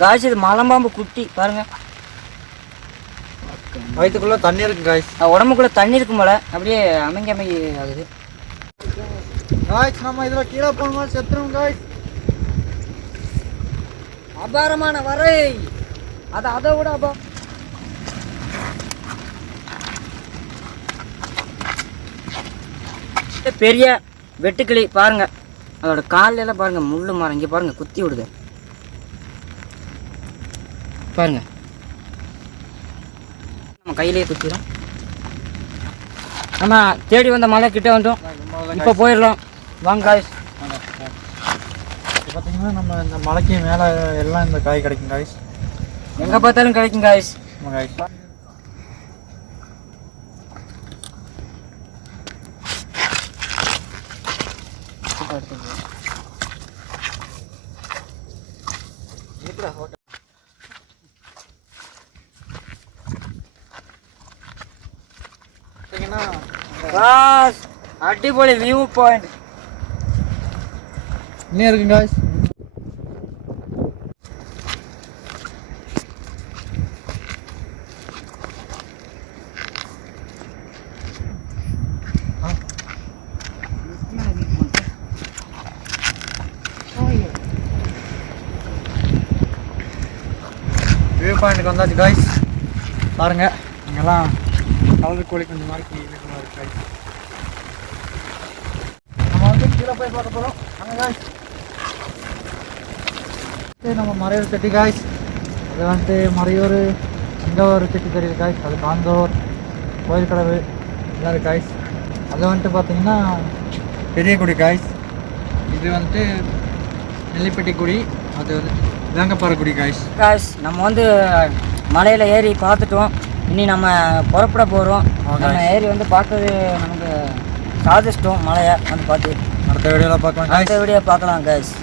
காய்ச்சி இது மலம்பாம்பு குட்டி பாருங்கள். வயிற்றுக்குள்ளே தண்ணி இருக்குது காய்ஸ். உடம்புக்குள்ளே தண்ணி இருக்கும் போல அப்படியே அமைங்கி ஆகுது காய்ஸ். நம்ம இதில் கீழே போகணுமா செத்துரும் காய்ஸ். அபாரமான வரை அதை விட பெரிய வெட்டுக்கிளி பாருங்க. அதோட காலில் எல்லாம் பாருங்க முள்ளு மரம் இங்கே பாருங்க குத்தி விடுது பாருங்க. நம்ம கையிலேயே குத்திடும். நம்ம தேடி வந்த மலை கிட்டே வந்துட்டோம். இப்போ போயிடலாம் வாங்க காய்ஸ். பார்த்தீங்கன்னா நம்ம இந்த மலைக்கு மேலே எல்லாம் இந்த காய் கிடைக்கும் காய்ஸ். எங்கே பார்த்தாலும் கிடைக்கும் காய்ஸ். காய்ஸ் அடிப்பொலி வியூ பாயிண்ட் இன்னும் இருக்குங்க காய்ஸ். வியூ பாயிண்ட்டுக்கு வந்தாச்சு காய்ஸ். பாருங்க இங்கெல்லாம் கலர் கோழி கொஞ்சம் மாதிரி இருக்கு காய்ஸ். நம்ம வந்து கீழே போய் பார்க்க போகிறோம் அங்கே காய்ஸ். நம்ம மறையூர் செட்டி காய்ஸ். அது வந்துட்டு மறையூர் இங்கே ஒரு செட்டி தெரியுது காய்ஸ். அது காந்தூர் கோயில் கடவு எல்லாம் இருக்குது காய்ஸ். அது வந்துட்டு பார்த்தீங்கன்னா பெரிய குடி காய்ஸ். இது வந்துட்டு நெல்லிப்பட்டி குடி. அது வந்து வேங்கப்பாறை குடி காய்ஸ். காய்ஸ் நம்ம வந்து மலையில் ஏறி பார்த்துட்டோம். இனி நம்ம புறப்பட போகிறோம். நம்ம ஏறி வந்து பார்த்தது நமக்கு சாதிச்சிட்டோம். மலையை வந்து பார்த்து அடுத்த வீடியோவில் பார்க்கலாம். அடுத்த வீடியோ பார்க்கலாம் காய்ஸ்.